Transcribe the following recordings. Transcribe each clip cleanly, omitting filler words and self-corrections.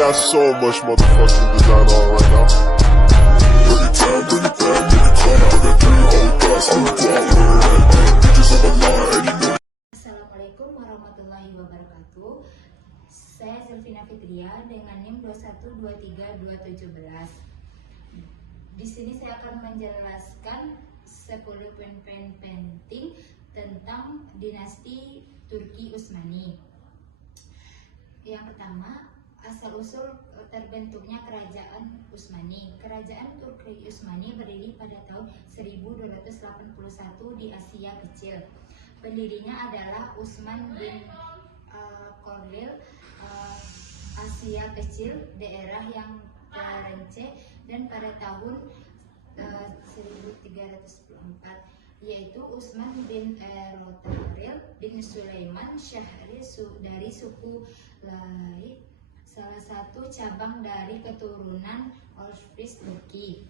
got so much motherfucking design on right now. Bring it down, bring it back, make it clap. I got 3 old guys on the block with her head. Bitches on the line, and you know. Assalamualaikum warahmatullahi wabarakatuh. Saya Zelvina Fitria dengan NIM 2123217. Di sini saya akan menjelaskan 10 poin-poin penting tentang dinasti Turki Utsmani. Yang pertama, asal-usul terbentuknya Kerajaan Utsmani. Kerajaan Turki Utsmani berdiri pada tahun 1281 di Asia Kecil. Pendirinya adalah Utsman bin Korlil. Asia Kecil, daerah yang terpencil, dan pada tahun 1304 yaitu Utsman bin Rotaril bin Sulaiman Syahri dari suku Lai, salah satu cabang dari keturunan Orfis Turki.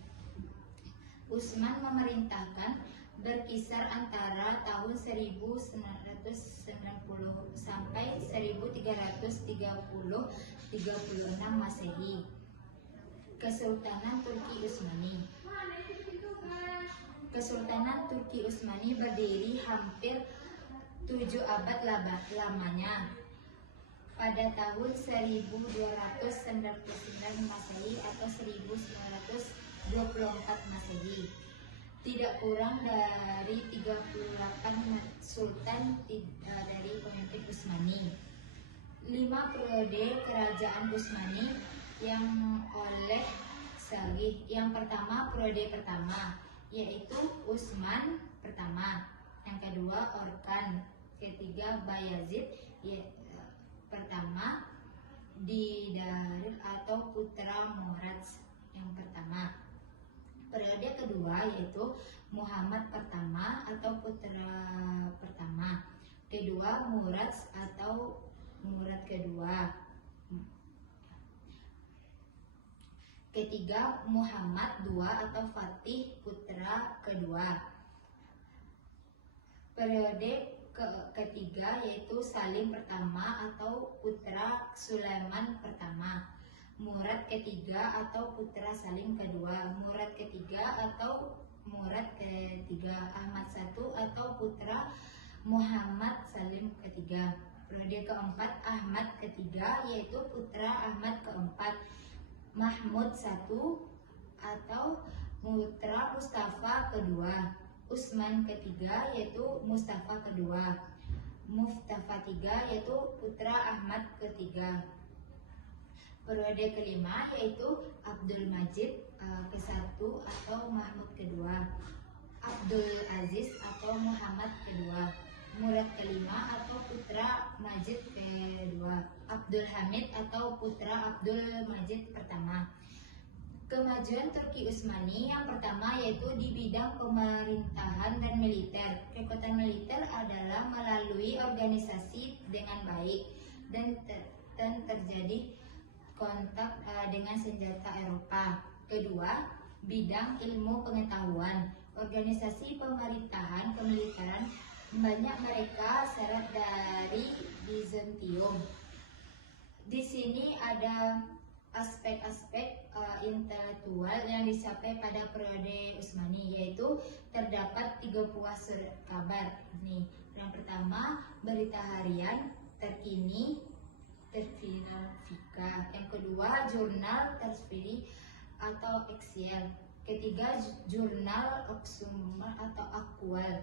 Utsman memerintahkan berkisar antara tahun 1990 sampai 1336 Masehi. Kesultanan Turki Utsmani. Kesultanan Turki Utsmani berdiri hampir 7 abad lamanya. Pada tahun 1299 Masehi atau 1924 Masehi. Tidak kurang dari 38 sultan dari pemimpin Utsmani. 5 periode kerajaan Utsmani yang oleh Salih. Yang pertama, periode pertama yaitu Utsman pertama, yang kedua Orkan, ketiga Bayazid pertama, Didar atau putra Murad yang pertama. Periode kedua yaitu Muhammad pertama atau putra pertama, kedua Murad atau Murad kedua, ketiga Muhammad II atau Fatih putra kedua. Periode ketiga yaitu Salim pertama atau putra Sulaiman pertama, Murad ketiga atau putra Salim kedua, Murad ketiga atau Murad ketiga, Ahmad I atau putra Muhammad Salim ketiga. Periode keempat Ahmad ketiga yaitu putra Ahmad keempat, Mahmud I atau putra Mustafa kedua, Utsman ketiga yaitu Mustafa kedua, Mustafa III yaitu putra Ahmad ketiga. Periode kelima yaitu Abdul Majid ke-1 atau Mahmud kedua, Abdul Aziz atau Muhammad kedua, Murad kelima atau putra Majid kedua, Abdul Hamid atau putra Abdul Majid pertama. Kemajuan Turki Utsmani yang pertama yaitu di bidang pemerintahan dan militer. Kekuatan militer adalah melalui organisasi dengan baik dan terjadi kontak dengan senjata Eropa. Kedua, bidang ilmu pengetahuan. Organisasi pemerintahan kemiliteran banyak mereka syarat dari Bizantium. Di sini ada aspek-aspek intelektual yang dicapai pada periode Utsmani, yaitu terdapat 3 buah surat kabar. Nih, yang pertama berita harian terkini Terfinalfika, yang kedua jurnal Tersfiri atau Excel, ketiga jurnal Oksuma atau Akwal.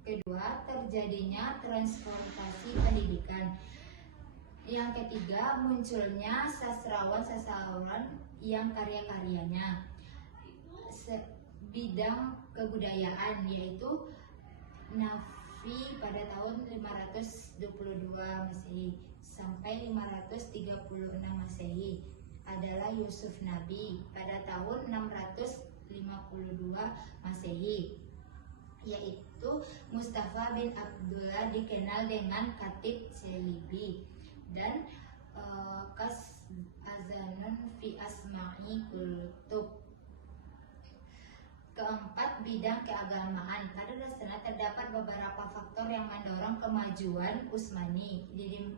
Kedua, terjadinya transportasi pendidikan. Yang ketiga, munculnya sastrawan-sastrawan yang karya-karyanya. Bidang kebudayaan yaitu Nafi pada tahun 522 Masehi sampai 536 Masehi adalah Yusuf Nabi pada tahun 652 Masehi, yaitu Mustafa bin Abdullah dikenal dengan Khatib Selibi, dan Kas Azanun fi Asma'i Kutub. Keempat, bidang keagamaan. Pada dasarnya terdapat beberapa faktor yang mendorong kemajuan Utsmani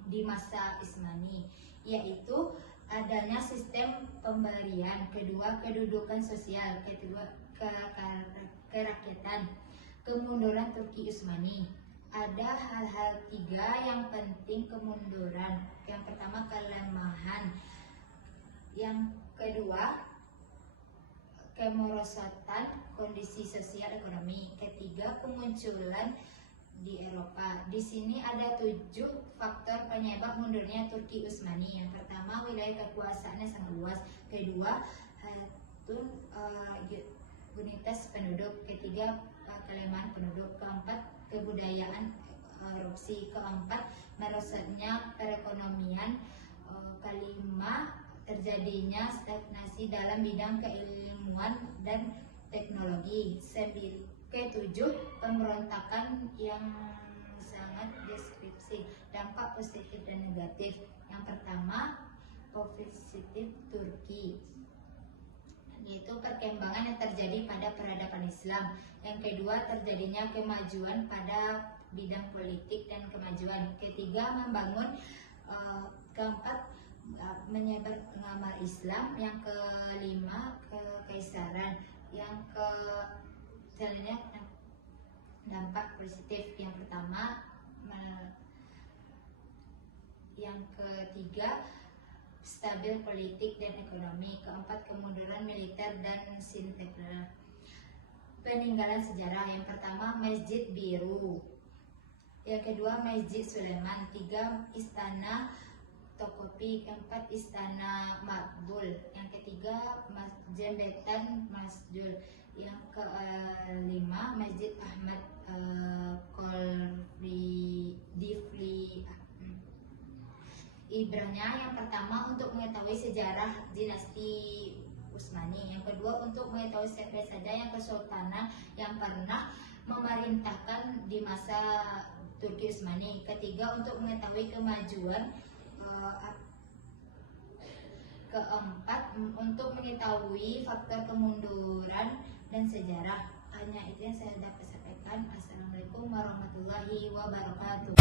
di masa Utsmani, yaitu adanya sistem pemberian, kedua kedudukan sosial, ketiga kerakyatan, kemunduran Turki Utsmani. Ada hal-hal 3 yang penting kemunduran. Yang pertama kelemahan, yang kedua kemerosotan kondisi sosial ekonomi, ketiga kemunculan di Eropa. Di sini ada 7 faktor penyebab mundurnya Turki Utsmani. Yang pertama, wilayah kekuasaannya sangat luas. Kedua, unitas penduduk. Ketiga, kelemahan penduduk. Keempat, kebudayaan erupsi. Keempat, merosotnya perekonomian. Kelima, terjadinya stagnasi dalam bidang keilmuan dan teknologi. Ketujuh, pemberontakan yang sangat deskripsi. Dampak positif dan negatif. Yang pertama, positif Turki, yaitu perkembangan yang terjadi pada peradaban Islam. Yang kedua, terjadinya kemajuan pada bidang politik dan kemajuan. Ketiga, membangun. Keempat, menyebar pengamal Islam. Yang kelima, kekaisaran. Yang selanjutnya dampak positif. Yang pertama, yang ketiga, stabil politik dan ekonomi. Keempat, kemunduran militer dan sintegra. Peninggalan sejarah. Yang pertama, Masjid Biru. Yang kedua, Masjid Sulaiman. 3, Istana Tokopi. 4, Istana Makbul. Yang ketiga, Jembatan Masjul. Yang kelima, Masjid Ahmad Difli. Ibrahnya yang pertama untuk mengetahui sejarah dinasti Utsmani. Yang kedua, untuk mengetahui siapa saja yang kesultanan yang pernah memerintahkan di masa Turki Utsmani. Ketiga, untuk mengetahui kemajuan. Keempat, untuk mengetahui faktor kemunduran dan sejarah. Hanya itu yang saya dapat sampaikan. Assalamualaikum warahmatullahi wabarakatuh.